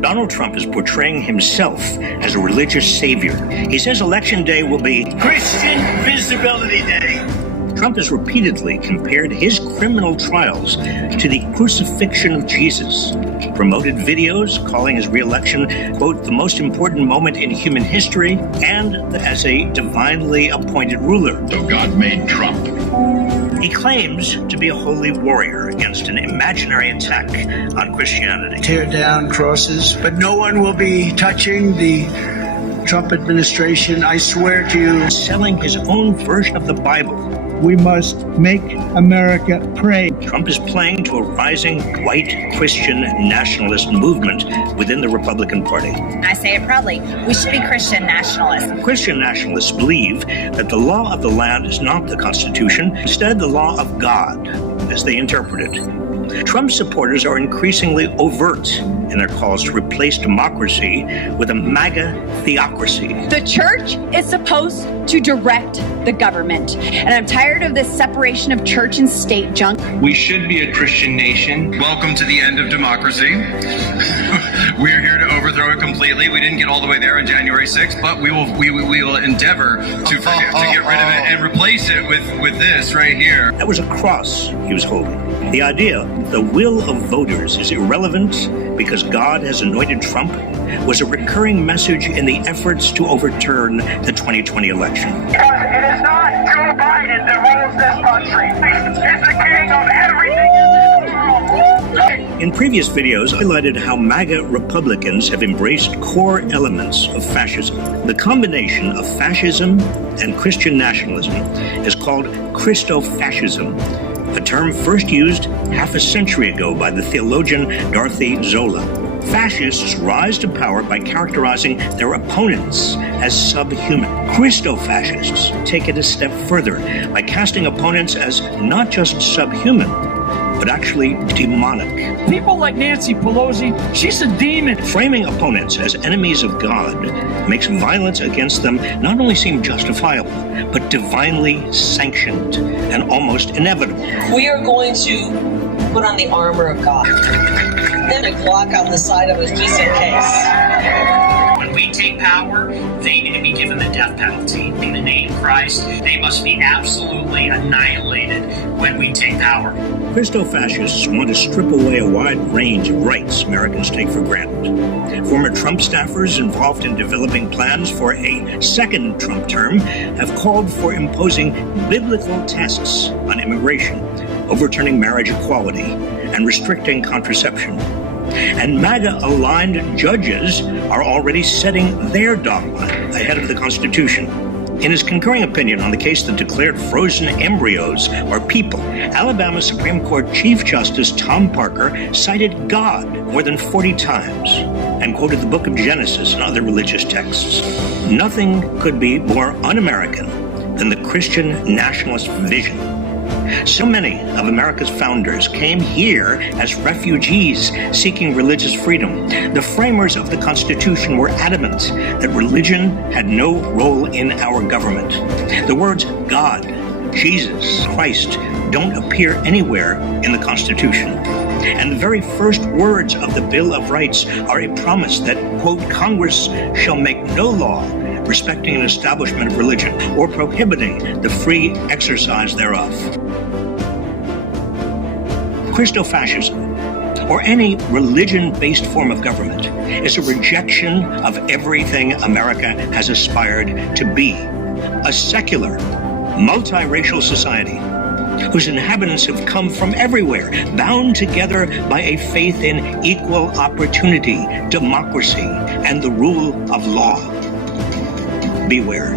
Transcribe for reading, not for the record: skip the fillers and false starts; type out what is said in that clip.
Donald Trump is portraying himself as a religious savior. He says Election Day will be Christian Visibility Day. Trump has repeatedly compared his criminal trials to the crucifixion of Jesus, promoted videos calling his re-election, quote, the most important moment in human history, and as a divinely appointed ruler. So God made Trump. He claims to be a holy warrior against an imaginary attack on Christianity. Tear down crosses, but no one will be touching the Trump administration, I swear to you. Selling his own version of the Bible. We must make America pray. Trump is playing to a rising white Christian nationalist movement within the Republican Party. I say it proudly, we should be Christian nationalists. Christian nationalists believe that the law of the land is not the Constitution, instead the law of God, as they interpret it. Trump supporters are increasingly overt in their calls to replace democracy with a MAGA theocracy. The church is supposed to direct the government, and I'm tired of this separation of church and state junk. We should be a Christian nation. Welcome to the end of democracy. We're here to overthrow it completely. We didn't get all the way there on January 6th, but we will endeavor to get rid of it and replace it with this right here. That was a cross he was holding. The idea that the will of voters is irrelevant because God has anointed Trump was a recurring message in the efforts to overturn the 2020 election. Because it is not Joe Biden that rules this country. It's the king of everything in this world. In previous videos, I highlighted how MAGA Republicans have embraced core elements of fascism. The combination of fascism and Christian nationalism is called Christofascism, a term first used half a century ago by the theologian Dorothy Zola. Fascists rise to power by characterizing their opponents as subhuman. Christofascists take it a step further by casting opponents as not just subhuman, but actually demonic. People like Nancy Pelosi, she's a demon. Framing opponents as enemies of God makes violence against them not only seem justifiable, but divinely sanctioned and almost inevitable. We are going to put on the armor of God, then a Glock on the side of us just in case. When we take power, they need to be given the death penalty. In the name of Christ, they must be absolutely annihilated when we take power. Christofascists want to strip away a wide range of rights Americans take for granted. Former Trump staffers involved in developing plans for a second Trump term have called for imposing biblical tests on immigration, overturning marriage equality, and restricting contraception. And MAGA-aligned judges are already setting their dogma ahead of the Constitution. In his concurring opinion on the case that declared frozen embryos are people, Alabama Supreme Court Chief Justice Tom Parker cited God more than 40 times and quoted the book of Genesis and other religious texts. Nothing could be more un-American than the Christian nationalist vision. So many of America's founders came here as refugees seeking religious freedom. The framers of the Constitution were adamant that religion had no role in our government. The words God, Jesus, Christ don't appear anywhere in the Constitution. And the very first words of the Bill of Rights are a promise that, quote, Congress shall make no law respecting an establishment of religion or prohibiting the free exercise thereof. Christofascism, or any religion-based form of government, is a rejection of everything America has aspired to be. A secular, multiracial society whose inhabitants have come from everywhere, bound together by a faith in equal opportunity, democracy, and the rule of law. Beware.